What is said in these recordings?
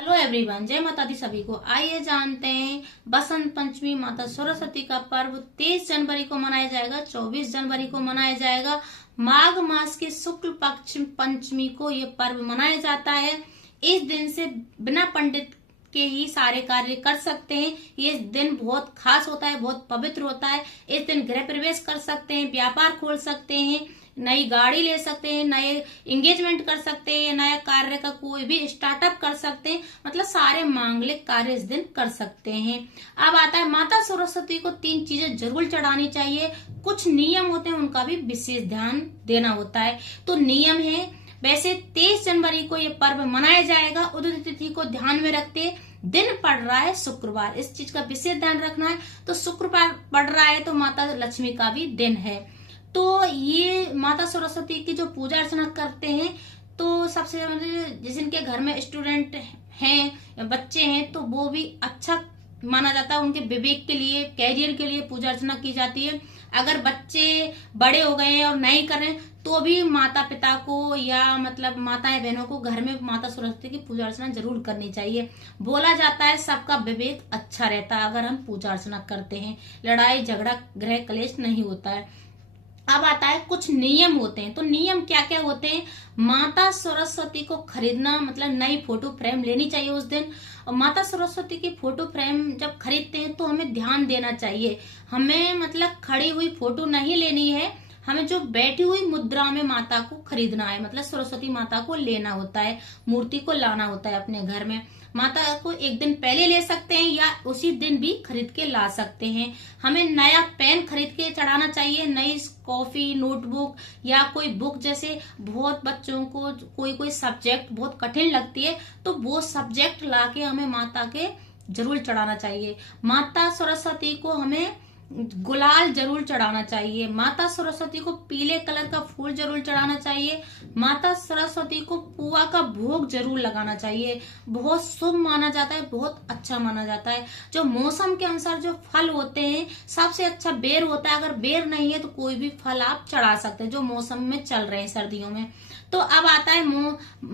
Hello everyone, जय माता दी सभी को। आइए जानते हैं बसंत पंचमी माता सरस्वती का पर्व 23 जनवरी को मनाया जाएगा, 24 जनवरी को मनाया जाएगा। माघ मास के शुक्ल पक्ष पंचमी को ये पर्व मनाया जाता है। इस दिन से बिना पंडित के ही सारे कार्य कर सकते हैं। ये दिन बहुत खास होता है, बहुत पवित्र होता है। इस दिन गृह प्रवेश कर सकते हैं, व्यापार खोल सकते हैं, नई गाड़ी ले सकते हैं, नए एंगेजमेंट कर सकते हैं, नया कार्य का कोई भी स्टार्टअप कर सकते हैं। मतलब सारे मांगलिक कार्य इस दिन कर सकते हैं। अब आता है माता सरस्वती को 3 चीजें जरूर चढ़ानी चाहिए। कुछ नियम होते हैं, उनका भी विशेष ध्यान देना होता है। तो नियम है, वैसे 23 जनवरी को ये पर्व मनाया जाएगा। उदय तिथि को ध्यान में रखते दिन पड़ रहा है शुक्रवार, इस चीज का विशेष ध्यान रखना है। तो शुक्रवार पड़ रहा है तो माता लक्ष्मी का भी दिन है। तो ये माता सरस्वती की जो पूजा अर्चना करते हैं, तो सबसे जिनके घर में स्टूडेंट हैं, बच्चे हैं, तो वो भी अच्छा माना जाता है। उनके विवेक के लिए, कैरियर के लिए पूजा अर्चना की जाती है। अगर बच्चे बड़े हो गए हैं और नहीं कर रहे तो भी माता पिता को या मतलब माताएं बहनों को घर में माता सरस्वती की पूजा अर्चना जरूर करनी चाहिए। बोला जाता है सबका विवेक अच्छा रहता है अगर हम पूजा अर्चना करते हैं, लड़ाई झगड़ा गृह कलेश नहीं होता है। अब आता है कुछ नियम होते हैं। तो नियम क्या क्या होते हैं? माता सरस्वती को खरीदना, मतलब नई फोटो फ्रेम लेनी चाहिए उस दिन। और माता सरस्वती की फोटो फ्रेम जब खरीदते हैं तो हमें ध्यान देना चाहिए। हमें मतलब खड़ी हुई फोटो नहीं लेनी है, हमें जो बैठी हुई मुद्रा में माता को खरीदना है, मतलब सरस्वती माता को लेना होता है, मूर्ति को लाना होता है अपने घर में। माता को एक दिन पहले ले सकते हैं या उसी दिन भी खरीद के ला सकते हैं। हमें नया पेन खरीद के चढ़ाना चाहिए, नई कॉपी, नोटबुक या कोई बुक। जैसे बहुत बच्चों को कोई कोई सब्जेक्ट बहुत कठिन लगती है, तो वो सब्जेक्ट लाके हमें माता के जरूर चढ़ाना चाहिए। माता सरस्वती को हमें गुलाल जरूर चढ़ाना चाहिए। माता सरस्वती को पीले कलर का फूल जरूर चढ़ाना चाहिए। माता सरस्वती को पुआ का भोग जरूर लगाना चाहिए। बहुत शुभ माना जाता है, बहुत अच्छा माना जाता है। जो मौसम के अनुसार जो फल होते हैं, सबसे अच्छा बेर होता है। अगर बेर नहीं है तो कोई भी फल आप चढ़ा सकते हैं जो मौसम में चल रहे हैं सर्दियों में। तो अब आता है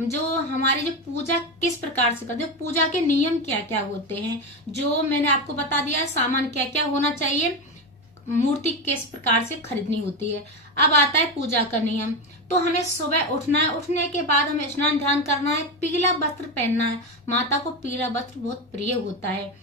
जो हमारी जो पूजा किस प्रकार से करते हैं, पूजा के नियम क्या क्या होते हैं, जो मैंने आपको बता दिया है। सामान क्या क्या होना चाहिए, मूर्ति किस प्रकार से खरीदनी होती है। अब आता है पूजा का नियम। तो हमें सुबह उठना है, उठने के बाद हमें स्नान ध्यान करना है, पीला वस्त्र पहनना है। माता को पीला वस्त्र बहुत प्रिय होता है।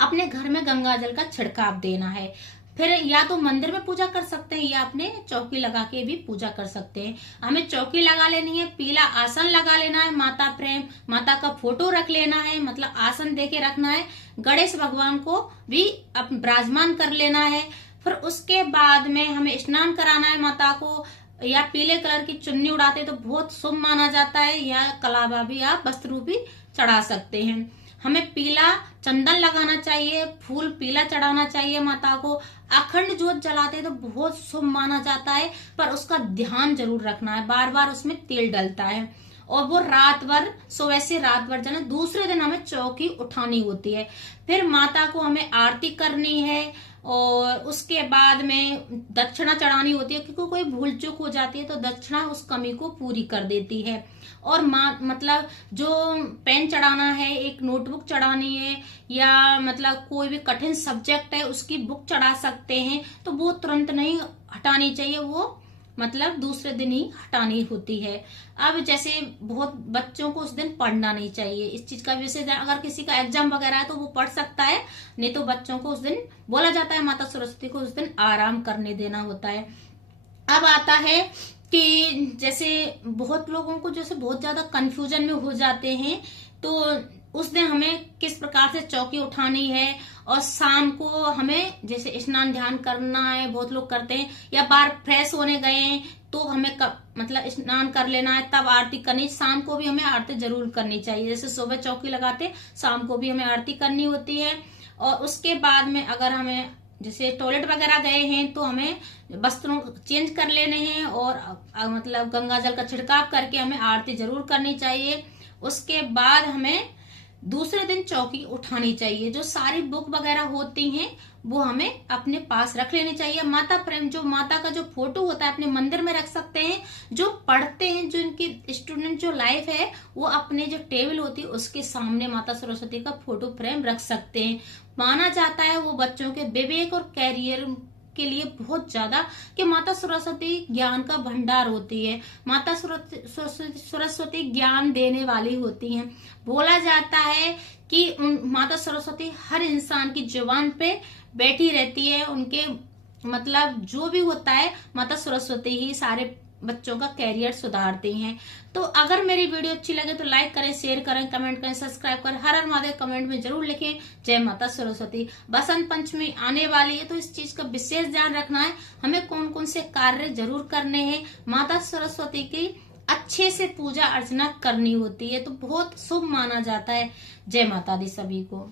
अपने घर में गंगा जल का छिड़काव देना है। फिर या तो मंदिर में पूजा कर सकते हैं या अपने चौकी लगा के भी पूजा कर सकते हैं। हमें चौकी लगा लेनी है, पीला आसन लगा लेना है, माता प्रेम माता का फोटो रख लेना है, मतलब आसन दे के रखना है। गणेश भगवान को भी विराजमान कर लेना है। फिर उसके बाद में हमें स्नान कराना है माता को। या पीले कलर की चुन्नी उड़ाते तो बहुत शुभ माना जाता है, या कलावा भी आप वस्त्र भी चढ़ा सकते हैं। हमें पीला चंदन लगाना चाहिए, फूल पीला चढ़ाना चाहिए माता को। अखंड जोत जलाते तो बहुत शुभ माना जाता है, पर उसका ध्यान जरूर रखना है, बार बार उसमें तेल डलता है। और वो रात भर, सुबह से रात भर जला। दूसरे दिन हमें चौकी उठानी होती है। फिर माता को हमें आरती करनी है और उसके बाद में दक्षिणा चढ़ानी होती है, क्योंकि कोई भूल चूक हो जाती है तो दक्षिणा उस कमी को पूरी कर देती है। और मतलब जो पेन चढ़ाना है, एक नोटबुक चढ़ानी है, या मतलब कोई भी कठिन सब्जेक्ट है उसकी बुक चढ़ा सकते हैं। तो वो तुरंत नहीं हटानी चाहिए, वो मतलब दूसरे दिन ही हटानी होती है। अब जैसे बहुत बच्चों को उस दिन पढ़ना नहीं चाहिए, इस चीज का विशेष, अगर किसी का एग्जाम वगैरह है तो वो पढ़ सकता है, नहीं तो बच्चों को उस दिन बोला जाता है माता सरस्वती को उस दिन आराम करने देना होता है। अब आता है कि जैसे बहुत लोगों को जैसे बहुत ज्यादा कंफ्यूजन में हो जाते हैं, तो उस दिन हमें किस प्रकार से चौकी उठानी है। और शाम को हमें जैसे स्नान ध्यान करना है, बहुत लोग करते हैं, या बाहर फ्रेश होने गए हैं तो हमें मतलब स्नान कर लेना है, तब आरती करनी। शाम को भी हमें आरती जरूर करनी चाहिए। जैसे सुबह चौकी लगाते, शाम को भी हमें आरती करनी होती है। और उसके बाद में अगर हमें जैसे टॉयलेट वगैरह गए हैं तो हमें वस्त्रों चेंज कर लेने हैं और मतलब गंगा जल का छिड़काव करके हमें आरती जरूर करनी चाहिए। उसके बाद हमें दूसरे दिन चौकी उठानी चाहिए। जो सारी बुक वगैरह होती हैं वो हमें अपने पास रख लेनी चाहिए। माता प्रेम, जो माता का जो फोटो होता है अपने मंदिर में रख सकते हैं। जो पढ़ते हैं, जो इनकी स्टूडेंट जो लाइफ है, वो अपने जो टेबल होती है उसके सामने माता सरस्वती का फोटो फ्रेम रख सकते हैं। माना जाता है वो बच्चों के विवेक और कैरियर के लिए बहुत ज्यादा, कि माता सरस्वती ज्ञान का भंडार होती है। माता सरस्वती ज्ञान देने वाली होती हैं। बोला जाता है कि माता सरस्वती हर इंसान की जुबान पे बैठी रहती है। उनके मतलब जो भी होता है, माता सरस्वती ही सारे बच्चों का कैरियर सुधारती हैं। तो अगर मेरी वीडियो अच्छी लगे तो लाइक करें, शेयर करें, कमेंट करें, सब्सक्राइब करें। हर हर महादेव कमेंट में जरूर लिखें जय माता सरस्वती। बसंत पंचमी आने वाली है तो इस चीज का विशेष ध्यान रखना है। हमें कौन कौन से कार्य जरूर करने हैं। माता सरस्वती की अच्छे से पूजा अर्चना करनी होती है तो बहुत शुभ माना जाता है। जय माता दी सभी को।